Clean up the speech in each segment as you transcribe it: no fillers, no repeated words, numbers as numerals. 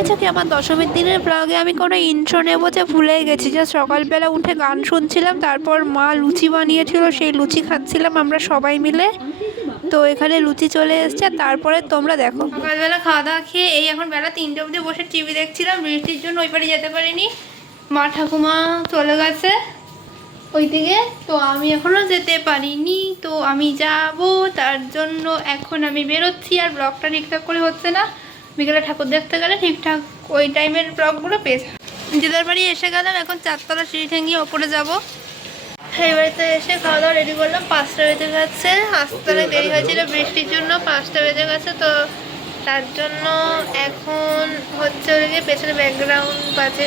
হয়েছে কি, আমার দশমীর দিনের ব্লগে আমি কোনো ইন্ট্রো নেবো যে ভুলে গেছি। জাস্ট সকালবেলা উঠে গান শুনছিলাম, তারপর মা লুচি বানিয়েছিল, সেই লুচি খাচ্ছিলাম আমরা সবাই মিলে। তো এখানে লুচি চলে এসছে, তারপরে তোমরা দেখো। সকালবেলা খাওয়া দাওয়া খেয়ে এই এখন বেলা 3টে অবধি বসে টিভি দেখছিলাম। বৃষ্টির জন্য ওই পারে যেতে পারিনি, মা ঠাকুমা চলে গেছে ওইদিকে, তো আমি এখনও যেতে পারিনি। তো আমি যাব, তার জন্য এখন আমি বেরোচ্ছি। আর ব্লগটা ঠিকঠাক করে হচ্ছে না, বিকেলে ঠাকুর দেখতে গেলে ঠিকঠাক ওই টাইমের ব্লগগুলো পেয়েছে। দিদার বাড়ি এসে গেলাম, এখন 4তলা সিঁড়ি ঠেঙ্গিয়ে ওপরে যাবো। এই বাড়িতে এসে খাওয়া দাওয়া রেডি করলাম, 5টা বেজে গেছে। আসতে অনেক দেরি হয়েছিল বৃষ্টির জন্য, 5টা বেজে গেছে। তো তার জন্য এখন হচ্ছে ওদিকে পেছনে ব্যাকগ্রাউন্ড বাজে,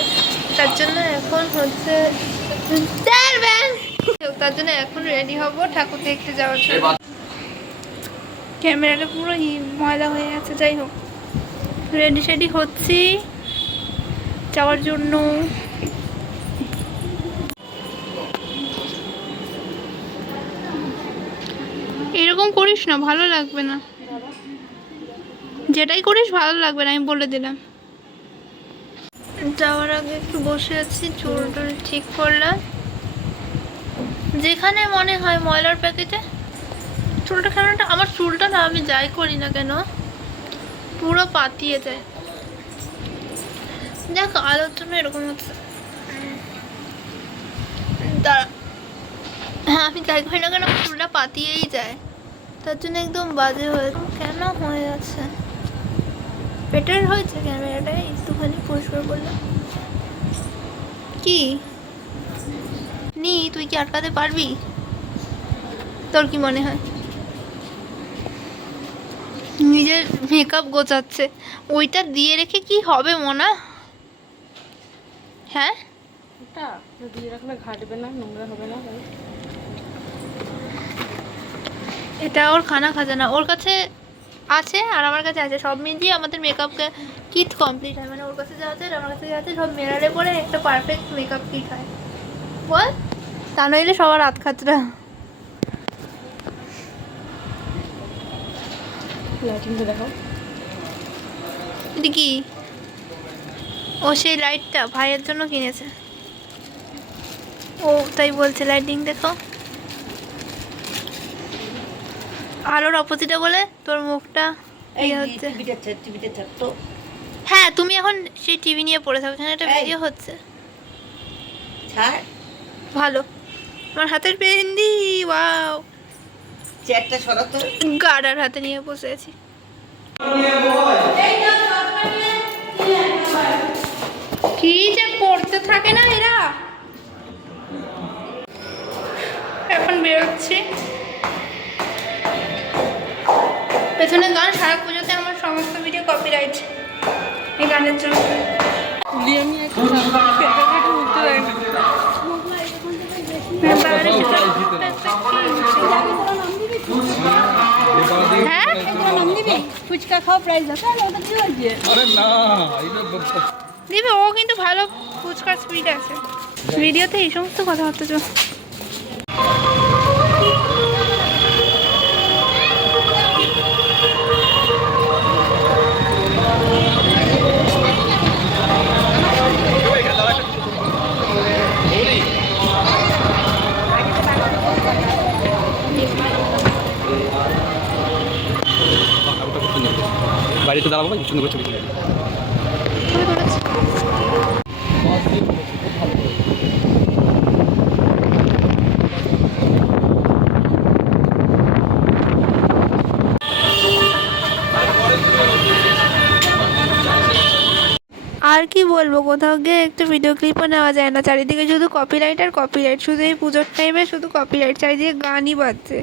তার জন্য এখন হচ্ছে তার জন্য এখন রেডি হব ঠাকুর দেখতে যাওয়ার জন্য। ক্যামেরাটা পুরো ময়লা হয়ে আছে, যাই হোক রেডি সেডি হচ্ছি যাওয়ার জন্য। এরকম করিস না, ভালো লাগবে না। যেটাই করিস ভালো লাগবে না, আমি বলে দিলাম। যাওয়ার আগে একটু বসে আছি, চুল টুল ঠিক করলাম। যেখানে মনে হয় ময়লার প্যাকেটে চুলটা, কেনটা আমার চুলটা না, আমি যাই করি না কেন পুরো পাতিয়ে যায়। দেখ আলোর জন্য এরকম হচ্ছে। দাঁড়া, হ্যাঁ আমি যাই করি না কেন চুলটা পাতিয়েই যায়, তার জন্য একদম বাজে হয়ে কেন হয়ে যাচ্ছে। বেটার হয়েছে ক্যামেরাটা একটুখানি পরিষ্কার করলাম। কি নি তুই কি আটকাতে পারবি? তোর কি মনে হয়? নিজের মেকআপ গোছাচ্ছে, ওইটা দিয়ে রেখে কি হবে মোনা? হ্যাঁ দিয়ে রাখলে ঘাটবে না, নোংরা হবে না। এটা ওর খানা খাজানা, ওর কাছে আছে আর আমার কাছে আছে, সব মিলিয়ে আমাদের মেকআপকে কিট কমপ্লিট হয়। মানে ওর কাছে যা আছে আর আমার কাছে যা আছে সব মেলালে পরে একটা পারফেক্ট মেকআপ কিট হয়, বল? তা নইলে সবার হাত খাতরা। লাইটিংটা দেখো। এটা কি? ও সেই লাইটটা ভাইয়ের জন্য কিনেছে, ও তাই বলছে লাইটিং দেখো। আলোর অপোজিটে বলে তোর মুখটা ইয়ে হচ্ছে। হ্যাঁ তুমি এখন সেই টিভি নিয়ে পড়ে থাকো, এখানে একটা ভিডিও হচ্ছে। ভালো, আমার হাতের মেহেন্দি, ওয়াও। চেয়ারটা সরাতো, গার্ডার হাতে নিয়ে বসে আছি। কি যে করতে থাকে না এরা। এখন বেরোচ্ছি, পেছনে গান। সারা পুজোতে আমার সমস্ত ভিডিও কপিরাইট এই গানের জন্য। ফুচকা খাও প্রাইস দিবে ও, কিন্তু ভালো ফুচকার স্পিড আছে। ভিডিওতে এই সমস্ত কথাবার্তা চল। বাড়িতে দাঁড়াবো, সুন্দর করে ছবি তুলে। আর কি বলবো, কোথাও গিয়ে একটু ভিডিও ক্লিপও নেওয়া যায় না, চারিদিকে শুধু কপিরাইট আর কপিরাইট। শুধু এই পুজোর টাইমে শুধু কপিরাইট, চারিদিকে গানই বাজছে।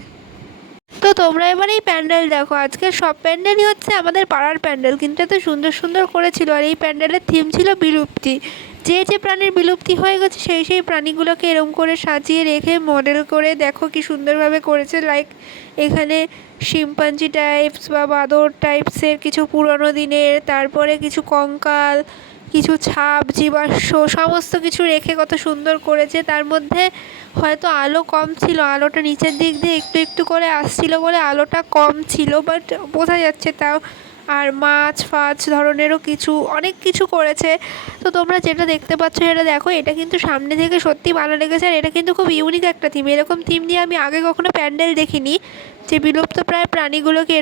তো তোমরা এবার এই প্যান্ডেল দেখো, আজকে সব প্যান্ডেলই হচ্ছে আমাদের পাড়ার প্যান্ডেল, কিন্তু এত সুন্দর সুন্দর করেছিল। আর এই প্যান্ডেলের থিম ছিল বিলুপ্তি। যে যে প্রাণীর বিলুপ্তি হয়ে গেছে সেই সেই প্রাণীগুলোকে এরম করে সাজিয়ে রেখে মডেল করে দেখো কি সুন্দরভাবে করেছে। লাইক এখানে শিম্পাঞ্জি টাইপস বা বাঁদর টাইপসের কিছু পুরনো দিনের, তারপরে কিছু কঙ্কাল, কিছু ছাপ, জীবাশ্ম, সমস্ত কিছু রেখে কত সুন্দর করেছে। তার মধ্যে হয়তো আলো কম ছিল, আলোটা নিচের দিক দিয়ে একটু একটু করে আসছিল বলে আলোটা কম ছিল, বাট বোঝা যাচ্ছে তাও আর মাছ ফাছ ধরনেরও কিছু অনেক কিছু করেছে। তো তোমরা যেটা দেখতে পাচ্ছ এটা দেখো, এটা কিন্তু সামনে থেকে সত্যি ভালো লেগেছে। আর এটা কিন্তু খুব ইউনিক একটা থিম, এরকম থিম নিয়ে আমি আগে কখনো প্যান্ডেল দেখিনি, যে বিলুপ্তপ্রায় প্রাণীগুলোকে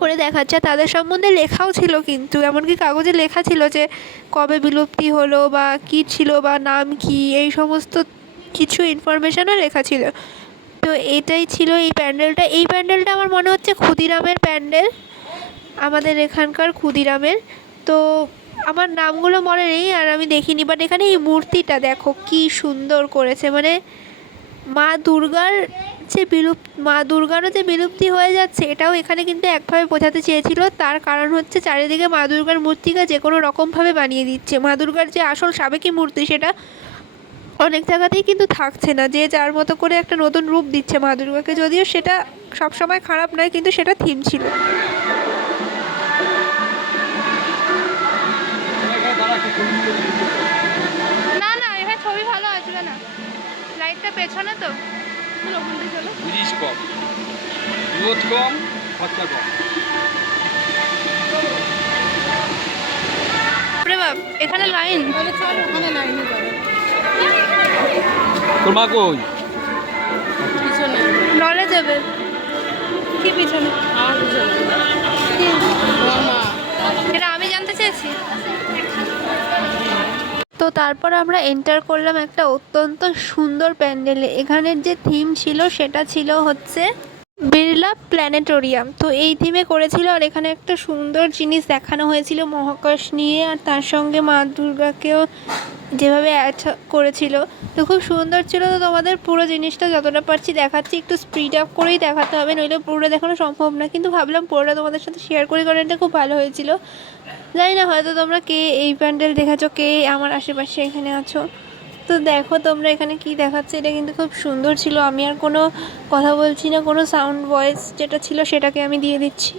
করে দেখাচ্ছে। তাদের সম্বন্ধে লেখাও ছিল, কিন্তু এমনকি কাগজে লেখা ছিল যে কবে বিলুপ্তি হলো বা কী ছিল বা নাম কি, এই সমস্ত কিছু ইনফরমেশনও লেখা ছিল। তো এটাই ছিল এই প্যান্ডেলটা। এই প্যান্ডেলটা আমার মনে হচ্ছে ক্ষুদিরামের প্যান্ডেল, আমাদের এখানকার ক্ষুদিরামের। তো আমার নামগুলো মনে নেই আর আমি দেখিনি, বাট এখানে এই মূর্তিটা দেখো কি সুন্দর করেছে। মানে মা দুর্গারও যে বিলুপ্তি হয়ে যাচ্ছে এটাও এখানে কিন্তু একভাবে বোঝাতে চেয়েছিল। তার কারণ হচ্ছে চারিদিকে মা দুর্গার মূর্তিকে যে কোনো রকমভাবে বানিয়ে দিচ্ছে। মা দুর্গার যে আসল সাবেকি মূর্তি সেটা অনেক জায়গাতেই কিন্তু থাকছে না, যে যার মতো করে একটা নতুন রূপ দিচ্ছে মা দুর্গাকে। যদিও সেটা সবসময় খারাপ নয়, কিন্তু সেটা থিম ছিল। না না, এখানে ছবি ভালো আসবে না, লাইটটা পেছনে তো। জিনিস কম, রোদ কম, খরচা কম। বাপ, এখানে লাইন। তাহলে চল ওখানে লাইনে যাবে। তোর মা কই? পিছনে নলে যাবে কি পিছনে? আমার পিছনে তোমার মা। এটা আমি জানতে চেয়েছি। তো তারপর আমরা এন্টার করলাম একটা অত্যন্ত সুন্দর প্যান্ডেলে। এখানের যে থিম ছিল সেটা ছিল হচ্ছে বিড়লা প্ল্যানেটোরিয়াম। তো এই থিমে করেছিল, আর এখানে একটা সুন্দর জিনিস দেখানো হয়েছিল মহাকাশ নিয়ে, আর তার সঙ্গে মা দুর্গাকেও যেভাবে অ্যাড করেছিল, তো খুব সুন্দর ছিল। তো তোমাদের পুরো জিনিসটা যতটা পারছি দেখাচ্ছি, একটু স্পিড আপ করেই দেখাতে হবে, নইলে পুরোটা দেখানো সম্ভব না। কিন্তু ভাবলাম পুরোটা তোমাদের সাথে শেয়ার করি, কারণ এটা খুব ভালো হয়েছিল। জানি না হয়তো তোমরা কে এই প্যান্ডেল দেখেছো, কে আমার আশেপাশে এখানে আছো। তো দেখো তোমরা এখানে কি দেখাচ্ছে, এটা কিন্তু খুব সুন্দর ছিল। আমি আর কোনো কথা বলছি না, কোনো সাউন্ড ভয়েস যেটা ছিল সেটাকে আমি দিয়ে দিচ্ছি।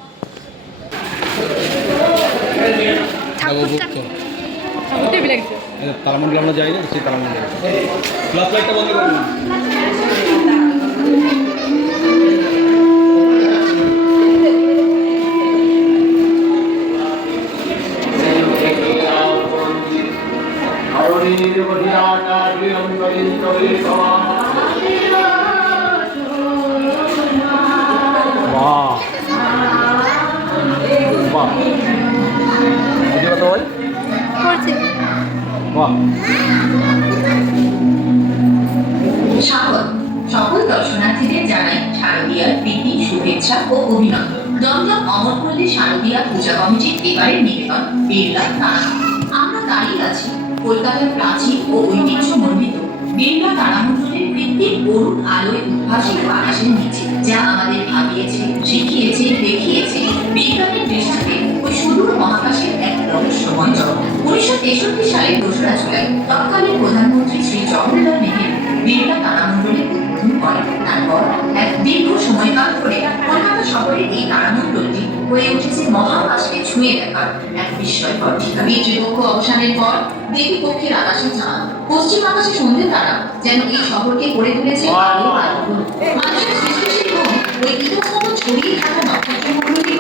টিভি লাগছে। তারামন্ডল আমরা যাই না, সেই তারামন্ডল ক্লাস লাইটটা বন্ধ করুন। স্বাগত। সকল দর্শনার্থীদের জানাই শারদীয়ার প্রীতি, শুভেচ্ছা ও অভিনন্দন। দমদম অমরপল্লী শারদীয়া পূজা কমিটির এবারের নিবেদন বিড়লা তারা। আমরা দাঁড়িয়ে আছি কলকাতার প্রাচীন ও ঐতিহ্যমণ্ডিত বিড়লা তারামণ্ডলের কৃত্রিম অরুণ আলোয় উদ্ভাসিত আকাশের নিচে, যা আমাদের ভাবিয়েছে, শিখিয়েছে, দেখিয়েছে বিজ্ঞানের দৃষ্টিতে ওই সুদূর মহাকাশের এক রহস্যময় জগৎ। 1963 সালের 2রা জুলাই তৎকালীন প্রধানমন্ত্রী শ্রী জওহরলাল নেহেরু বিড়লা তারামণ্ডলের উদ্বোধন করেন। তারপর এক দীর্ঘ সময়কাল ধরে কলকাতা শহরের এই তারামণ্ডলটি হয়ে উঠেছে মহাকাশকে ছুঁয়ে দেখার এক বিস্ময়কর ঠিকানা। পিতৃপক্ষ অবসানের পর দেবীপক্ষের আকাশে চাঁদ, পশ্চিম আকাশে সন্ধ্যে তারা যেন এই শহরকে করে তুলেছে আলো আলোড়ন। মানুষের সৃষ্টিশীল মন ওই ইতস্তত ছড়িয়ে থাকা নক্ষত্রমণ্ডলীকে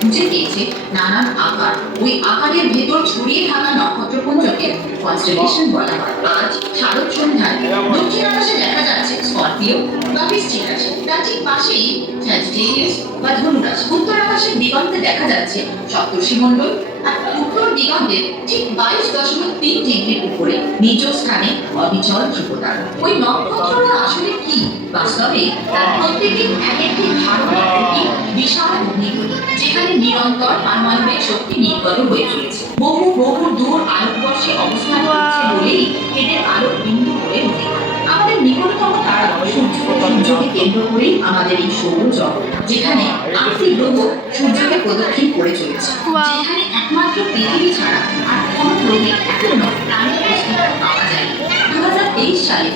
খুঁজে পেয়েছে নানান আকার। ওই আকারের ভেতর ছড়িয়ে থাকা নক্ষত্রপুঞ্জকে কনস্টেলেশন বলা হয়। আজ শারদ সন্ধ্যায় দক্ষিণ আকাশে দেখা যাচ্ছে স্করপিও বা বৃশ্চিক রাশি, তার ঠিক পাশেই স্যাজিটেরিয়াস বা ধনু রাশি। উত্তর আকাশের দিগন্তে দেখা যাচ্ছে সপ্তর্ষি মণ্ডল, আর উত্তর দিগন্তের ঠিক 22.3 ডিগ্রি উপরে নিজ স্থানে অবিচল ধ্রুবতারা। ওই নক্ষত্ররা আসলে কি? বাস্তবে তার প্রত্যেকটি এক একটি ধারণার একটি বিশাল অগ্নিকুণ্ড, যেখানে নিরন্তর পারমাণবিক শক্তি নির্গত হয়ে চলেছে। বহু বহু দূর আলোকবর্ষে অবস্থান করছে বলেই এদের আলোর বিন্দু হয়ে ওঠে। আমাদের নিকটতম তারা সূর্য, সূর্যকে কেন্দ্র করেই আমাদের এই সৌরজগৎ, যেখানে 8টি গ্রহ সূর্যকে প্রদক্ষিণ করে চলেছে, যেখানে একমাত্র পৃথিবী ছাড়া আর কোন গ্রহে এখনো প্রাণের অস্তিত্ব পাওয়া যায়নি। 2023 সালে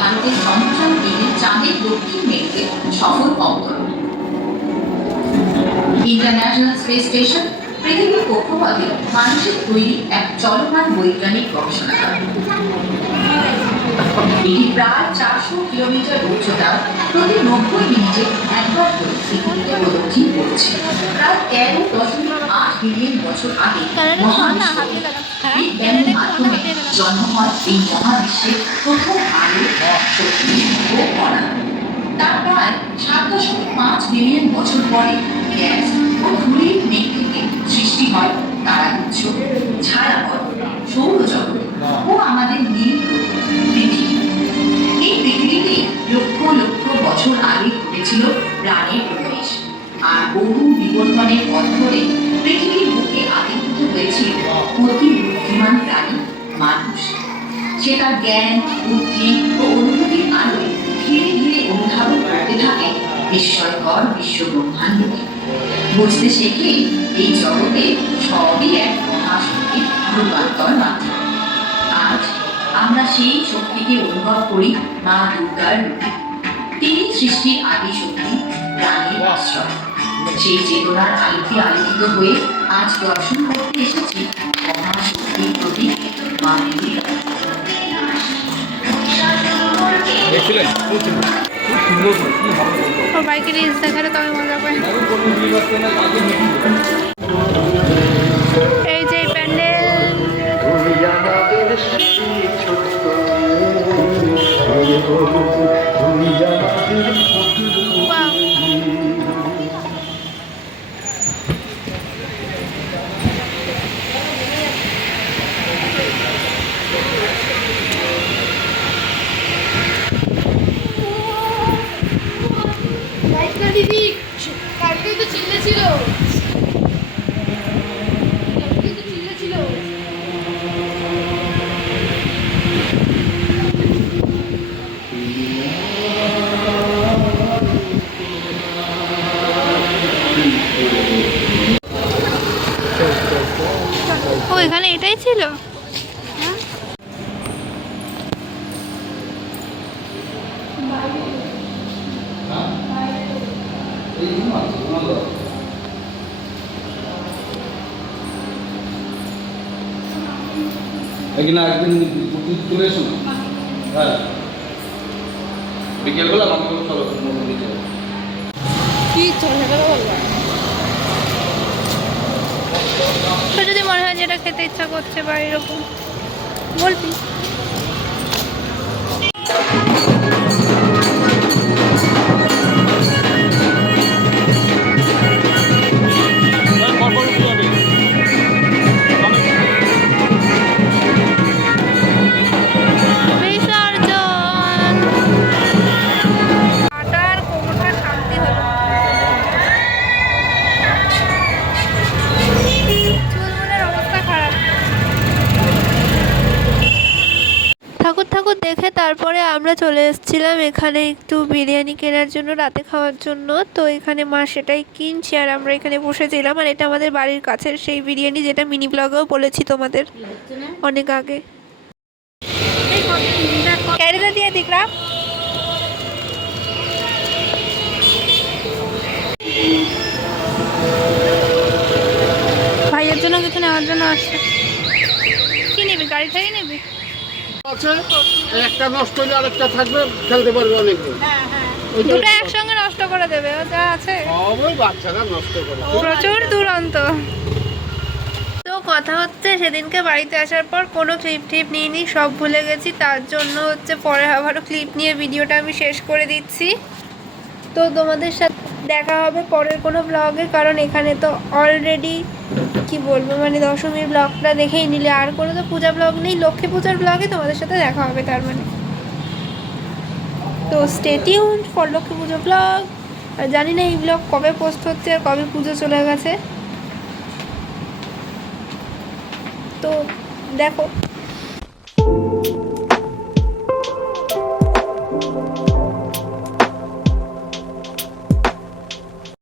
ভারতের চন্দ্রযান 3 চাঁদের দক্ষিণ মেরুতে সফল অবতরণ। ইন্টারন্যাশনাল স্পেস স্টেশন পৃথিবীর কক্ষপথে মানুষের তৈরি এক চলমান বৈজ্ঞানিক গবেষণাগার। এটি প্রায় 400 কিলোমিটার উচ্চতা, প্রতি 90 মিনিটে একবার করে পৃথিবীতে প্রদক্ষিণ করছে। প্রায় 13.8 বিলিয়ন বছর আগে মহাবিশ্বে বিজ্ঞানের মাধ্যমে জন্ম হয় এই মহাবিশ্বের প্রথম আলো, শক্তি ও কণা। তার প্রায় 7.5 বিলিয়ন বছর পরে গ্যাস ও ধূলির মেঘ থেকে সৃষ্টি হয় তারাগুচ্ছ, ছায়াপথ, সৌরজগৎ ও আমাদের নীল পৃথিবী। এই পৃথিবীতে লক্ষ লক্ষ বছর আগে ঘটেছিল প্রাণের প্রবেশ, আর বহু বিবর্তনের পথ ধরে পৃথিবীর বুকে আবির্ভূত হয়েছিল অতি বুদ্ধিমান প্রাণী মানুষ। সে তার জ্ঞান, বুদ্ধি ও অনুভূতির আলোয় ধীরে ধীরে অনুধাবন করতে থাকে বিস্ময়কর বিশ্ব ব্রহ্মাণ্ডকে। বুঝতে শেখে এই জগতে সবই এক মহাশক্তির রূপান্তর মাত্র। আজ আমরা সেই শক্তিকে অনুভব করি মা দুর্গার রূপে। তিনি সৃষ্টির আদি শক্তি, প্রাণের আশ্রয়। সেই চেতনার আলোকে আলোকিত হয়ে আজ দর্শন করতে এসেছি মহাশক্তির প্রতীক মা দুর্গা। দেখছিলেন খুব সুন্দর, খুব সুন্দর, কি ভালো ওর বাইকে রিলস দেখালে তবে মজা পায়। এই যে প্যান্ডেল, বাহ। দিদি কালকে তো চিল্লেছিল, চিল্লেছিল। ও এখানে এটাই ছিল। একদিন চলে এসো। হ্যাঁ, বিকেলবেলা বাকি চলো কি চলে গেল বলবা? তো যদি মনে হয় যেটা খেতে ইচ্ছা করছে বা এরকম বলবি। বিসর্জন। হাঁটার কোমরটা শান্তি হলো। চুলগুলোর অবস্থা খারাপ। ঠাকুর ঠাকুর দেখে তারপরে আমরা চলে এসেছিলাম এখানে একটু বিরিয়ানি কেনার জন্য, রাতে খাওয়ার জন্য। তো এখানে মা সেটাই কিনছে আর আমরা এখানে বসেছিলাম। আর এটা আমাদের বাড়ির কাছের সেই বিরিয়ানি, যেটা মিনি ব্লগেও বলেছি তোমাদের অনেক আগে। ক্যারিটা দিয়ে দিকরা। ভাইয়ের জন্য কিছু নেওয়ার জন্য আসছে। কি নিবি? গাড়ি থেকে নিবি? আছে, একটা নষ্ট হলে আরেকটা থাকবে, খেলতে পারবে অনেকদিন। দুটো একসঙ্গে নষ্ট করে দেবে, ও যা আছে সবই বাচ্চারা নষ্ট করে। প্রচুর দুরন্ত। তো কথা হচ্ছে, সেদিনকে বাড়িতে আসার পর কোনো ক্লিপ টিপ নিইনি, সব ভুলে গেছি। তার জন্য হচ্ছে পরে আবারও ক্লিপ নিয়ে ভিডিওটা আমি শেষ করে দিচ্ছি। তো তোমাদের সাথে দেখা হবে পরের কোনো ব্লগে, কারণ এখানে তো অলরেডি কি বলবো, মানে দশমীর ব্লগটা দেখেই নিলে, আর কোনো তো পূজা ব্লগ নেই। লক্ষ্মী পূজার ব্লগে তোমাদের সাথে দেখা হবে তার মানে। তো stay tuned for Lakshmi Puja blog. আর জানি না এই ব্লগ কবে পোস্ট হচ্ছে আর কবে পুজো চলে গেছে। তো দেখো।